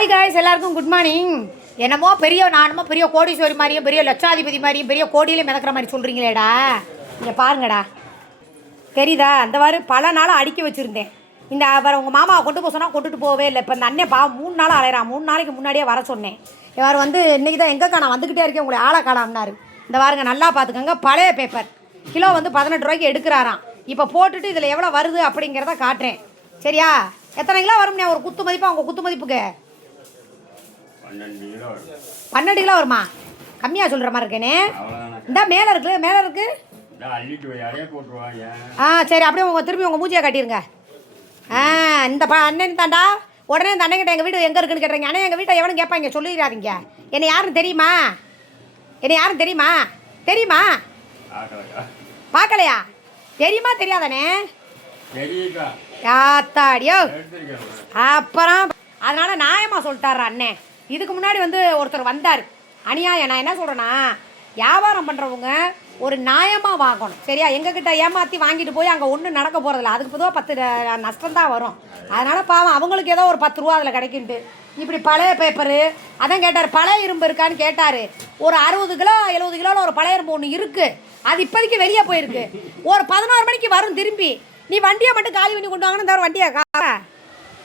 Hi guys, எல்லாருக்கும் good morning. என்னமோ நானுமோ பெரிய கோடீஸ்வரி மாதிரியும் பெரிய லட்சாதிபதி மாதிரியும் பெரிய கோடியிலே மிதக்கிற மாதிரி சொல்கிறீங்களேடா. இங்கே பாருங்கடா, தெரியுதா? அந்த மாதிரி பல நாளாக அடுக்கி வச்சுருந்தேன். இந்த அப்புறம் உங்கள் மாமாவை கொண்டு போக சொன்னால் கொண்டுட்டு போகவே இல்லை. இப்போ இந்த அண்ணன் 3 நாள் அலையிறான். 3 நாளைக்கு முன்னாடியே வர சொன்னேன். இவர் இன்றைக்கி தான் எங்கே நான் வந்துக்கிட்டே இருக்கேன், உங்களை ஆளை காணாம்னாரு. இந்த பாருங்க, நல்லா பார்த்துக்கோங்க. பழைய பேப்பர் கிலோ 18 ரூபாய்க்கு எடுக்கிறாராம். இப்போ போட்டுட்டு இதில் எவ்வளோ வருது அப்படிங்கிறத காட்டுறேன். சரியா? எத்தனை கிலோ வரும்ண்ணே ஒரு குத்து மதிப்பாக? உங்கள் குத்து மதிப்புக்கு 12 கிலோ வருமா? கம்மியாக சொல்கிற மாதிரி இருக்கேனே. இந்த மேலே இருக்கு. சரி, அப்படியே திரும்பி உங்கள் மூஞ்சியை காட்டிடுங்க. இந்த அண்ணன் தாண்டா. உடனே இந்த அண்ணன் கிட்ட எங்கள் வீடு எங்கே இருக்குன்னு கேட்டுறீங்க. அண்ணன் எங்கள் வீட்டை எவனும் கேட்பாங்க, சொல்லிடாதீங்க. என்னை யாரும் தெரியுமா? தெரியுமா? பார்க்கலையா? தெரியுமா தெரியாதானே? யாத்தாடியோ. அப்புறம் அதனால் நியாயமாக சொல்லிட்டாரு அண்ணன். இதுக்கு முன்னாடி ஒருத்தர் வந்தார். அநியாயம். நான் என்ன சொல்கிறேன்னா, வியாபாரம் பண்ணுறவங்க ஒரு நியாயமாக வாங்கணும். சரியா? எங்ககிட்ட ஏமாற்றி வாங்கிட்டு போய் அங்கே ஒன்றும் நடக்க போகிறதில்ல. அதுக்கு பொதுவாக 10 நஷ்டம்தான் வரும். அதனால் பாவம், அவங்களுக்கு ஏதோ ஒரு 10 ரூபா அதில் கிடைக்குன்ட்டு இப்படி பழைய பேப்பரு. அதான் கேட்டார், பழைய இரும்பு இருக்கான்னு கேட்டார். ஒரு 60 கிலோ 70 கிலோவில் ஒரு பழைய இரும்பு ஒன்று இருக்குது. அது இப்போதைக்கு வெளியே போயிருக்கு. ஒரு 11 மணிக்கு வரும் திரும்பி. நீ வண்டியை மட்டும் காலி பண்ணி கொண்டு வாங்கன்னு தவிர வண்டியை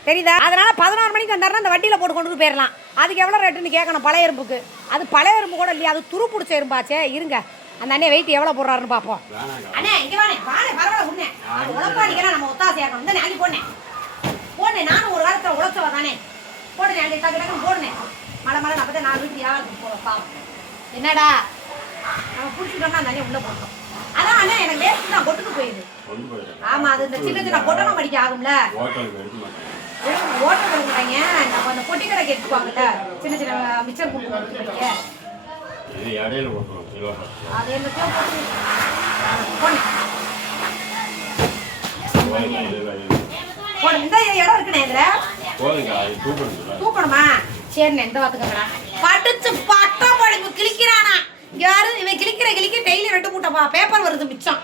தெரியுதா? அதனால் 11 மணிக்கு வந்தாருன்னா அந்த வண்டியில் கொண்டு போயிடலாம். அதுக்கு எவ்வளோ ரேட்டுன்னு கேட்கணும் பழைய இரும்புக்கு. அது பழைய இரும்பு கூட இல்லையா, அது துரு பிடிச்ச இரும்பாச்சே. இருங்க, அந்த அண்ணே வெயிட் எவ்வளோ போடுறாருன்னு பார்ப்போம். அண்ணே இங்கே வானே பரவாயில்ல உண்ணே. அது உழப்பாடிக்கிறேன், நம்ம ஒத்தாசையாக்கணும். இந்த நாளைக்கு போனேன் நானும் ஒரு காலத்தில் உழைச்சவா தானே. போடுனேன் அங்கே டக்குன்னு போடுனேன். மழை அப்போ தான் 4 வீட்டு வியாபாரத்துக்கு போவோம். பாவம் என்னடா, நம்ம பிடிச்சிட்டோம்னா அந்த அண்ணே உள்ளே போட்டோம். அதான் அண்ணே எனக்கு வேஸ்ட்டு தான் கொட்டுக்கு போயிடுது. ஆமாம், அது இந்த சின்ன பொட்டணம் மடிக்க ஆகும்ல. ஓட்டை கொடுக்குறாங்க. நம்ம அந்த பொட்டி கடை கேட்டுப்பாங்கல்ல, சின்ன மிச்சர் கொடுக்க. அது என்னத்தையும் இந்த இடம் இருக்குண்ணே. இதில் தூக்கணுமா? சரிண்ணே, இந்த பார்த்துக்கங்கண்ணா. படிச்சு பட்டம் படிப்பு கிழிக்கிறானா யாரு இவன்? கிழிக்க டெய்லி 2 மூட்டை பேப்பர் வருது மிச்சம்.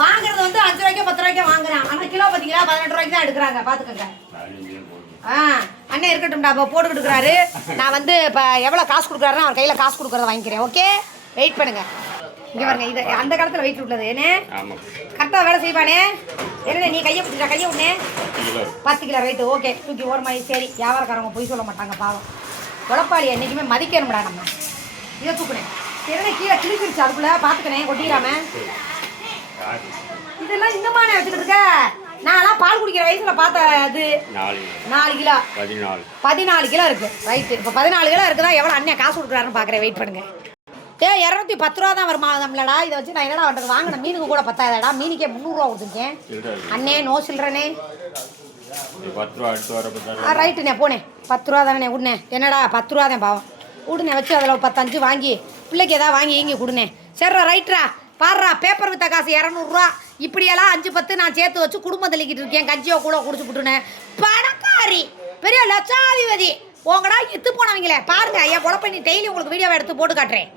வாங்குறது 5 ரூபாய்க்கோ 10 ரூபாய்க்கோ வாங்குறான். ஆனால் கிலோ பார்த்தீங்களா 18 ரூபாய்க்கு தான் எடுக்கிறாங்க. பார்த்துக்கங்க. அண்ணன் இருக்கட்டும்டா, இப்போ போட்டுக்கிட்டு இருக்கிறாரு. நான் இப்போ எவ்வளோ காசு கொடுக்குறாருன்னா அவர் கையில் காசு கொடுக்குறத வாங்கிக்கிறேன். ஓகே, வெயிட் பண்ணுங்க. இங்கே பாருங்க, இது அந்த காலத்தில் வெயிட் விட்டது ஏன்னே கரெக்டாக வேலை செய்வானே. என்ன நீ கையை பிடிச்சிட்டா? கையை விடனே 10 கிலோ வெயிட். ஓகே, தூக்கி ஓரமாயி. சரி, வியாபாரக்காரங்க பொய் சொல்ல மாட்டாங்க பாவம். உழப்பாளி என்றைக்குமே மதிக்கணும்டா நம்ம. இதை தூக்குனேன். என்ன கீழே கிழிச்சிருச்சு, அதுக்குள்ளே பார்த்துக்கணே கொட்டிடாம. இதெல்லாம் இன்னுமானே வச்சுக்கிட்டு இருக்க? நான்லாம் பால் குடிக்கிற வயசுல பார்த்த அது 4 கிலோ 14 கிலோ இருக்கு. ரைட்டு, இப்போ 14 கிலோ இருக்குதா? எவ்வளோ அண்ணன் காசு கொடுக்குறாருன்னு பார்க்குறேன். வெயிட் பண்ணுங்க. 210 ரூபா தான் வருமா நம்மளடா? இதை வச்சு நான் என்னடா பண்ணுறது? வாங்கின மீனுக்கு கூட 10,000டா. மீனுக்கே 300 ரூபா கொடுத்துருக்கேன். அண்ணே நோ சில்லறனே. ரைட்டுண்ணே, போனேன் 10 ரூபா தானே விடுனே. என்னடா 10 ரூபா தான் பாவம். விடுனே வச்சு அதில் 10 வாங்கி பிள்ளைக்கு ஏதாவது வாங்கி இங்கே கொடுனே. சரிடா, ரைட்ரா. பாடுறா, பேப்பர் வித்த காசு 200 ரூபா. இப்படியெல்லாம் 5-10 நான் சேர்த்து வச்சு குடும்பம் தள்ளிக்கிட்டு இருக்கேன். கஞ்சியோ கூட குடிச்சு விட்டுனேன். பணக்காரி, பெரிய லட்சாதிபதி. உங்கடா எத்து போனவங்களே பாருங்க. என் குழப்ப நீ டெய்லி உங்களுக்கு வீடியோவை எடுத்து போட்டு காட்டுறேன்.